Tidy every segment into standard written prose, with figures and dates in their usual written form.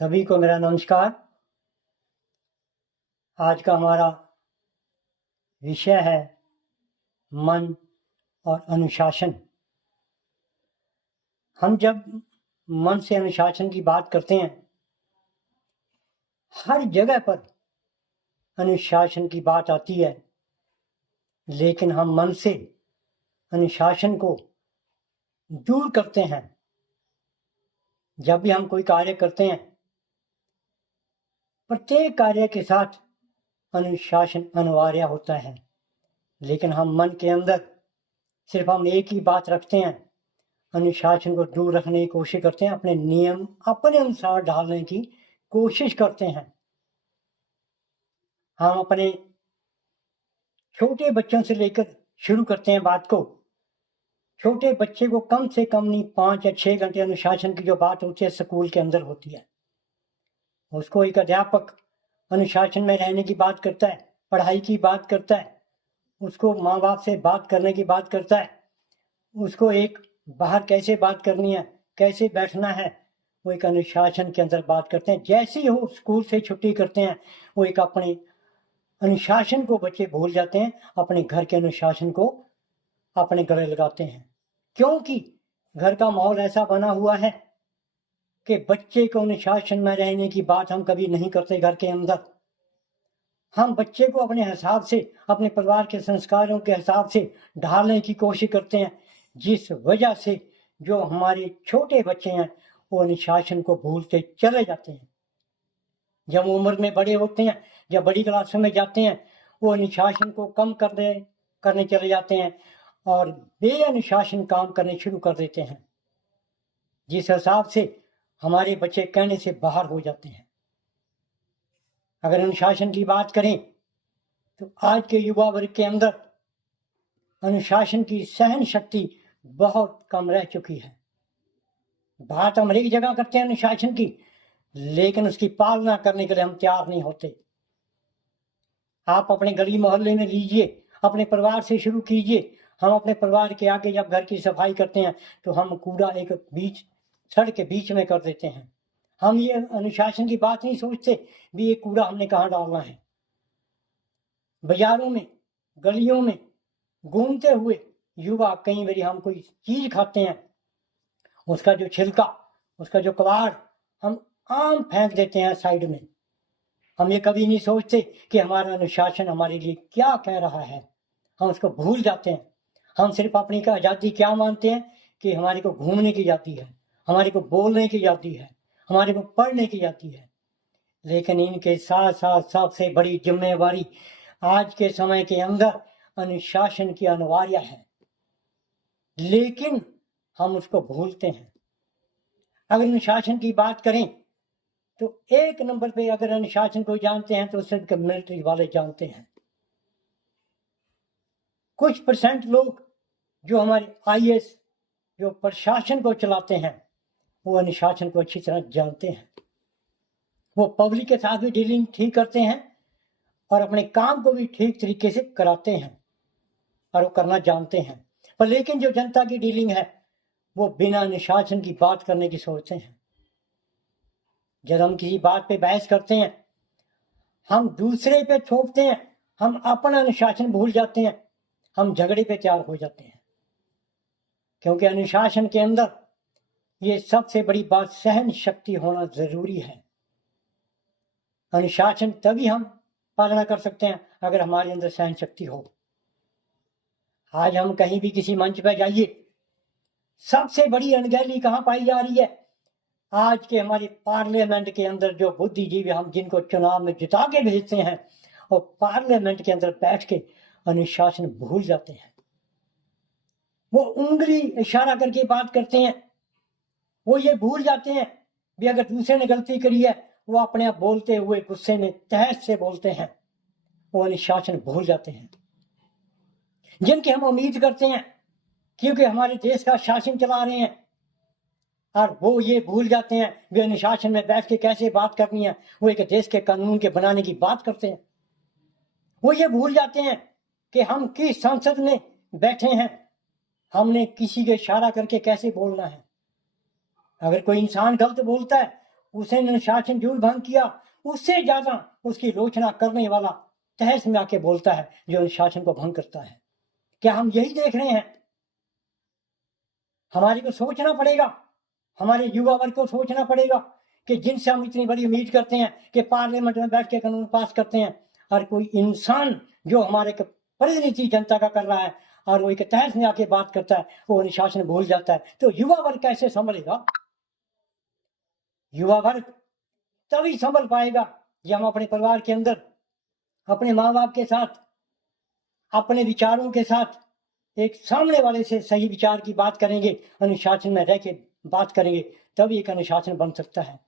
सभी को मेरा नमस्कार। आज का हमारा विषय है मन और अनुशासन। हम जब मन से अनुशासन की बात करते हैं, हर जगह पर अनुशासन की बात आती है, लेकिन हम मन से अनुशासन को दूर करते हैं। जब भी हम कोई कार्य करते हैं, प्रत्येक कार्य के साथ अनुशासन अनिवार्य होता है, लेकिन हम मन के अंदर सिर्फ हम एक ही बात रखते हैं, अनुशासन को दूर रखने की कोशिश करते हैं, अपने नियम अपने अनुसार ढालने की कोशिश करते हैं। हम अपने छोटे बच्चों से लेकर शुरू करते हैं बात को। छोटे बच्चे को कम से कम नहीं 5 या 6 घंटे अनुशासन की जो बात होती है स्कूल के अंदर होती है। उसको एक अध्यापक अनुशासन में रहने की बात करता है, पढ़ाई की बात करता है, उसको माँ बाप से बात करने की बात करता है, उसको एक बाहर कैसे बात करनी है, कैसे बैठना है, वो एक अनुशासन के अंदर बात करते हैं। जैसे ही वो स्कूल से छुट्टी करते हैं, वो एक अपने अनुशासन को बच्चे भूल जाते हैं, अपने घर के अनुशासन को अपने गले लगाते हैं, क्योंकि घर का माहौल ऐसा बना हुआ है कि बच्चे को अनुशासन में रहने की बात हम कभी नहीं करते। घर के अंदर हम बच्चे को अपने हिसाब से, अपने परिवार के संस्कारों के हिसाब से ढालने की कोशिश करते हैं, जिस वजह से जो हमारे छोटे बच्चे हैं वो अनुशासन को भूलते चले जाते हैं। जब उम्र में बड़े होते हैं, जब बड़ी क्लासों में जाते हैं, वो अनुशासन को कम करने चले जाते हैं और बेअनुशासन काम करने शुरू कर देते हैं, जिस हिसाब से हमारे बच्चे कहने से बाहर हो जाते हैं। अगर अनुशासन की बात करें तो आज के युवा वर्ग के अंदर अनुशासन की सहन शक्ति बहुत कम रह चुकी है। बात हम एक जगह करते हैं अनुशासन की, लेकिन उसकी पालना करने के लिए हम तैयार नहीं होते। आप अपने गली मोहल्ले में लीजिए, अपने परिवार से शुरू कीजिए। हम अपने परिवार के आगे जब घर की सफाई करते हैं तो हम कूड़ा एक सड़क के बीच में कर देते हैं। हम ये अनुशासन की बात नहीं सोचते भी ये कूड़ा हमने कहाँ डालना है। बाजारों में, गलियों में घूमते हुए युवा कई बार हम कोई चीज खाते हैं, उसका जो छिलका, उसका जो कबाड़ हम आम फेंक देते हैं साइड में। हम ये कभी नहीं सोचते कि हमारा अनुशासन हमारे लिए क्या कह रहा है, हम उसको भूल जाते हैं। हम सिर्फ अपनी का आज़ादी क्या मानते हैं कि हमारे को घूमने की आज़ादी है, हमारे को बोलने की आज़ादी है, हमारे को पढ़ने की आज़ादी है। लेकिन इनके साथ साथ सबसे बड़ी जिम्मेवारी आज के समय के अंदर अनुशासन की अनिवार्य है, लेकिन हम उसको भूलते हैं। अगर अनुशासन की बात करें तो एक नंबर पे अगर अनुशासन को जानते हैं तो सिर्फ मिलिट्री वाले जानते हैं। कुछ % लोग जो हमारे IAS जो प्रशासन को चलाते हैं वो अनुशासन को अच्छी तरह जानते हैं। वो पब्लिक के साथ भी डीलिंग ठीक करते हैं और अपने काम को भी ठीक तरीके से कराते हैं और वो करना जानते हैं। पर लेकिन जो जनता की डीलिंग है वो बिना अनुशासन की बात करने की सोचते हैं। जब हम किसी बात पे बहस करते हैं, हम दूसरे पे थोपते हैं, हम अपना अनुशासन भूल जाते हैं, हम झगड़े पे तैयार हो जाते हैं। क्योंकि अनुशासन के अंदर ये सबसे बड़ी बात सहन शक्ति होना जरूरी है। अनुशासन तभी हम पालना कर सकते हैं अगर हमारे अंदर सहन शक्ति हो। आज हम कहीं भी किसी मंच पर जाइए, सबसे बड़ी अनगहली कहाँ पाई जा रही है? आज के हमारे पार्लियामेंट के अंदर जो बुद्धिजीवी हम जिनको चुनाव में जिता के भेजते हैं और पार्लियामेंट के अंदर बैठ के अनुशासन भूल जाते हैं। वो उंगली इशारा करके बात करते हैं, वो ये भूल जाते हैं भी अगर दूसरे ने गलती करी है वो अपने आप बोलते हुए गुस्से में तहस से बोलते हैं, वो अनुशासन भूल जाते हैं। जिनकी हम उम्मीद करते हैं क्योंकि हमारे देश का शासन चला रहे हैं, और वो ये भूल जाते हैं वे अनुशासन में बैठ के कैसे बात करनी है। वो एक देश के कानून के बनाने की बात करते हैं। वो ये भूल जाते हैं कि हम किस संसद में बैठे हैं, हमने किसी के इशारा करके कैसे बोलना है। अगर कोई इंसान गलत बोलता है उसने अनुशासन जरूर भंग किया, उससे ज्यादा उसकी आलोचना करने वाला तहस में आके बोलता है जो अनुशासन को भंग करता है। क्या हम यही देख रहे हैं? हमारे को सोचना पड़ेगा, हमारे युवा वर्ग को सोचना पड़ेगा कि जिनसे हम इतनी बड़ी उम्मीद करते हैं कि पार्लियामेंट में बैठ के कानून पास करते हैं, और कोई इंसान जो हमारे प्रतिनिधि जनता का कर रहा है और वो एक तहस में आके बात करता है, वो अनुशासन भूल जाता है, तो युवा वर्ग कैसे संभलेगा? युवा वर्ग तभी संभल पाएगा जब हम अपने परिवार के अंदर अपने माँ बाप के साथ, अपने विचारों के साथ एक सामने वाले से सही विचार की बात करेंगे, अनुशासन में रह के बात करेंगे, तभी एक अनुशासन बन सकता है।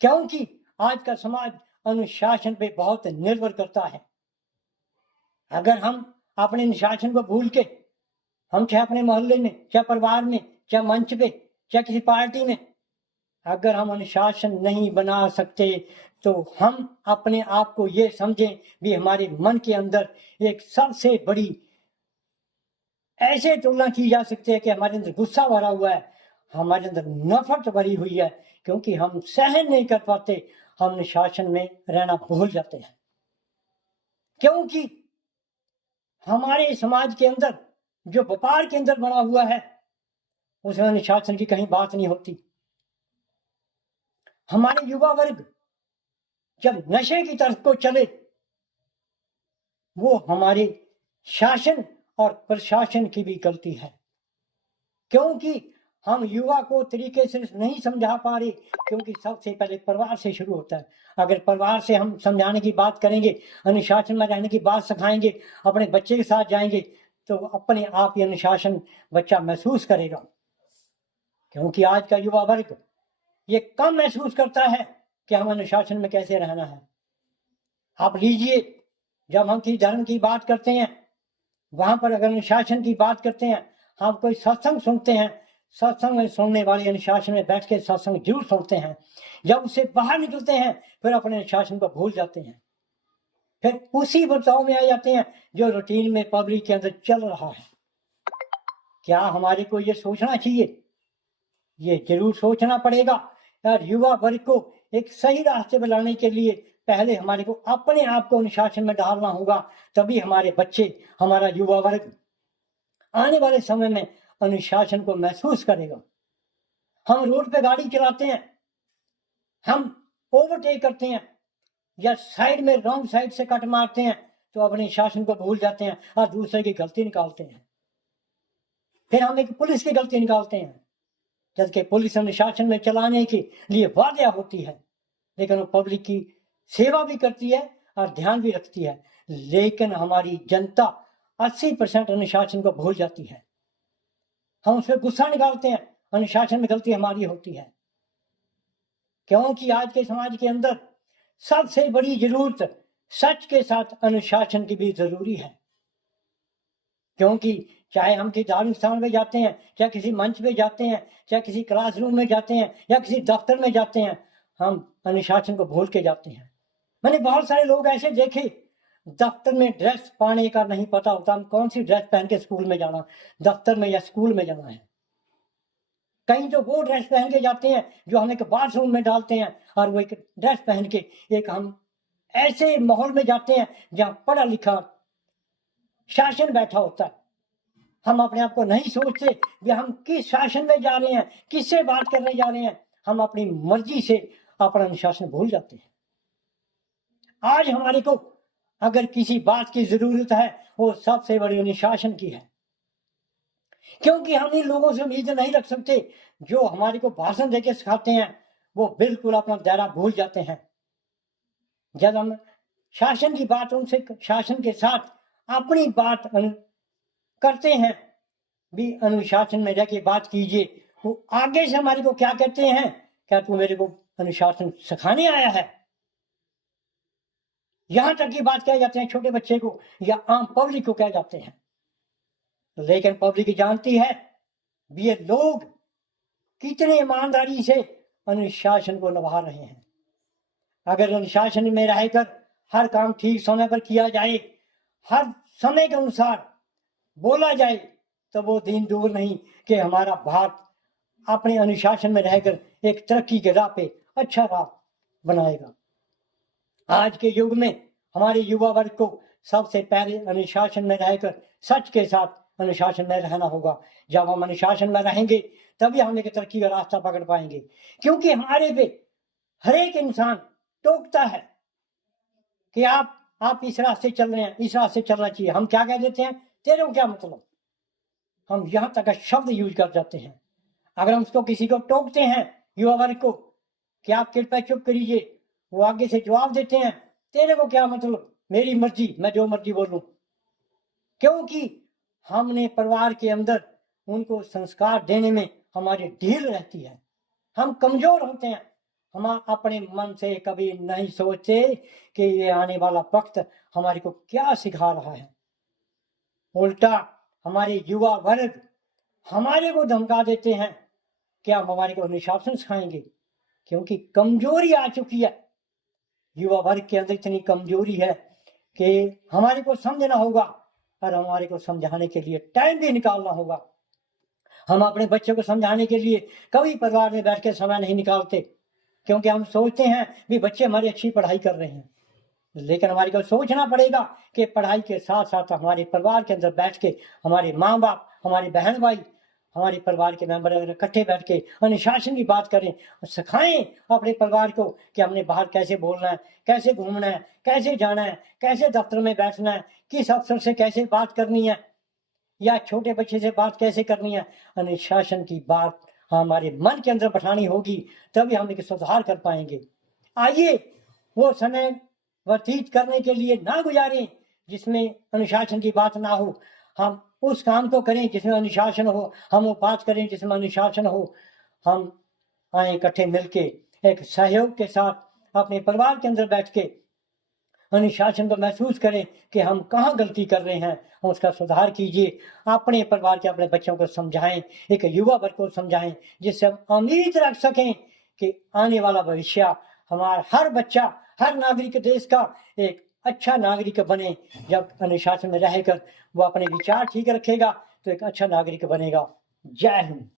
क्योंकि आज का समाज अनुशासन पे बहुत निर्भर करता है। अगर हम अपने अनुशासन को भूल के, हम चाहे अपने मोहल्ले में, चाहे परिवार में, चाहे मंच पे, चाहे किसी पार्टी में, अगर हम अनुशासन नहीं बना सकते तो हम अपने आप को ये समझें भी हमारे मन के अंदर एक सबसे बड़ी ऐसे तुलना की जा सकती है कि हमारे अंदर गुस्सा भरा हुआ है, हमारे अंदर नफरत भरी हुई है, क्योंकि हम सहन नहीं कर पाते, हम अनुशासन में रहना भूल जाते हैं। क्योंकि हमारे समाज के अंदर जो व्यापार के अंदर बना हुआ है, उसमें अनुशासन की कहीं बात नहीं होती। हमारे युवा वर्ग जब नशे की तरफ को चले, वो हमारे शासन और प्रशासन की भी गलती है, क्योंकि हम युवा को तरीके से नहीं समझा पा रहे, क्योंकि सबसे पहले परिवार से शुरू होता है। अगर परिवार से हम समझाने की बात करेंगे, अनुशासन में रहने की बात सिखाएंगे, अपने बच्चे के साथ जाएंगे, तो अपने आप ही अनुशासन बच्चा महसूस करेगा। क्योंकि आज का युवा वर्ग ये कम महसूस करता है कि हम अनुशासन में कैसे रहना है। आप लीजिए, जब हम किसी धर्म की बात करते हैं, वहां पर अगर अनुशासन की बात करते हैं, हम कोई सत्संग सुनते हैं, सत्संग में सुनने वाले अनुशासन में बैठ के सत्संग जरूर सुनते हैं, जब उससे बाहर निकलते हैं फिर अपने अनुशासन को भूल जाते हैं, फिर उसी बर्ताव में आ जाते हैं जो रूटीन में पब्लिक के अंदर चल रहा है। क्या हमारे को ये सोचना चाहिए? ये जरूर सोचना पड़ेगा। और युवा वर्ग को एक सही रास्ते पर लाने के लिए पहले हमारे को अपने आप को अनुशासन में डालना होगा, तभी हमारे बच्चे, हमारा युवा वर्ग आने वाले समय में अनुशासन को महसूस करेगा। हम रोड पे गाड़ी चलाते हैं, हम ओवरटेक करते हैं या साइड में रॉन्ग साइड से कट मारते हैं, तो अपने शासन को भूल जाते हैं और दूसरे की गलती निकालते हैं। फिर हम एक पुलिस की गलती निकालते हैं, जबकि पुलिस अनुशासन में चलाने के लिए वादा होती है, लेकिन वो पब्लिक की सेवा भी करती है और ध्यान भी रखती है। लेकिन हमारी जनता 80% अनुशासन को भूल जाती है। हम उस पर गुस्सा निकालते हैं, अनुशासन में गलती हमारी होती है। क्योंकि आज के समाज के अंदर सबसे बड़ी जरूरत सच के साथ अनुशासन की भी जरूरी है। क्योंकि चाहे हम किसी धार्मिक स्थान में जाते हैं, चाहे किसी मंच पे जाते हैं, चाहे किसी क्लासरूम में जाते हैं या किसी दफ्तर में जाते हैं, हम अनुशासन को भूल के जाते हैं। मैंने बहुत सारे लोग ऐसे देखे, दफ्तर में ड्रेस पाने का नहीं पता होता, हम कौन सी ड्रेस पहन के स्कूल में जाना, दफ्तर में या स्कूल में जाना है। कहीं तो वो ड्रेस पहन के जाते हैं जो हम एक बाथरूम में डालते हैं, और वो एक ड्रेस पहन के एक हम ऐसे माहौल में जाते हैं जहां पढ़ा लिखा शासन बैठा होता है। हम अपने आप को नहीं सोचते कि हम किस शासन में जा रहे हैं, किससे बात करने जा रहे हैं, हम अपनी मर्जी से अपना अनुशासन भूल जाते हैं। आज हमारे को अगर किसी बात की जरूरत है, वो सबसे बड़ी अनुशासन की है। क्योंकि हम इन लोगों से उम्मीद नहीं रख सकते जो हमारे को भाषण देके सिखाते हैं, वो बिल्कुल अपना दायरा भूल जाते हैं। जब हम शासन की बात, उनसे शासन के साथ अपनी बात करते हैं, भी अनुशासन में जाके बात कीजिए, वो आगे से हमारे को क्या कहते हैं, क्या तू मेरे को अनुशासन सिखाने आया है? यहां तक की बात कह जाते हैं छोटे बच्चे को या आम पब्लिक को कह जाते हैं। लेकिन पब्लिक जानती है भी ये लोग कितने ईमानदारी से अनुशासन को निभा रहे हैं। अगर अनुशासन में रहकर हर काम ठीक समय पर किया जाए, हर समय के अनुसार बोला जाए, तो वो दिन दूर नहीं कि हमारा भारत अपने अनुशासन में रहकर एक तरक्की के राह पे अच्छा राह बनाएगा। आज के युग में हमारे युवा वर्ग को सबसे पहले अनुशासन में रहकर सच के साथ अनुशासन में रहना होगा। जब हम अनुशासन में रहेंगे तभी हम एक तरक्की का रास्ता पकड़ पाएंगे, क्योंकि हमारे पे हर एक इंसान टोकता है कि आप इस रास्ते चल रहे हैं, इस रास्ते चलना चाहिए। हम क्या कह देते हैं, तेरे को क्या मतलब। हम यहां तक का शब्द यूज कर जाते हैं। अगर हम उसको किसी को टोकते हैं, युवा वर्ग को, कि आप कृपया चुप करिए, वो आगे से जवाब देते हैं, तेरे को क्या मतलब, मेरी मर्जी, मैं जो मर्जी बोलूं। क्योंकि हमने परिवार के अंदर उनको संस्कार देने में हमारी ढील रहती है, हम कमजोर होते हैं। हम अपने मन से कभी नहीं सोचते कि ये आने वाला वक्त हमारे को क्या सिखा रहा है। उल्टा हमारे युवा वर्ग हमारे को धमका देते हैं कि आप हमारे को अनुशासन सिखाएंगे, क्योंकि कमजोरी आ चुकी है। युवा वर्ग के अंदर इतनी कमजोरी है कि हमारे को समझना होगा और हमारे को समझाने के लिए टाइम भी निकालना होगा। हम अपने बच्चों को समझाने के लिए कभी परिवार में बैठ के समय नहीं निकालते, क्योंकि हम सोचते हैं कि बच्चे हमारी अच्छी पढ़ाई कर रहे हैं। लेकिन हमारे को सोचना पड़ेगा कि पढ़ाई के साथ साथ हमारे परिवार के अंदर बैठ के हमारे माँ बाप, हमारे बहन भाई, हमारे परिवार के मेंबर अगर इकट्ठे बैठ के अनुशासन की बात करें और सिखाएं अपने परिवार को कि हमने बाहर कैसे बोलना है, कैसे घूमना है, कैसे जाना है, कैसे दफ्तर में बैठना है, किस अफसर से कैसे बात करनी है या छोटे बच्चे से बात कैसे करनी है। अनुशासन की बात हमारे मन के अंदर बैठानी होगी, तभी हम एक सुधार कर पाएंगे। आइए वो समय व्यतीत करने के लिए ना गुजारें जिसमें अनुशासन की बात ना हो। हम उस काम को करें जिसमें अनुशासन हो, हम वो बात करें जिसमें अनुशासन हो। हम आए इकट्ठे मिलके एक सहयोग के साथ अपने परिवार के अंदर बैठ के अनुशासन को महसूस करें कि हम कहाँ गलती कर रहे हैं, हम उसका सुधार कीजिए। अपने परिवार के अपने बच्चों को समझाएं, एक युवा वर्ग को समझाएं, जिससे हम उम्मीद रख सकें कि आने वाला भविष्य हमारा हर बच्चा, हर नागरिक देश का एक अच्छा नागरिक बने। जब अनुशासन में रहकर वो अपने विचार ठीक रखेगा तो एक अच्छा नागरिक बनेगा। जय हिंद।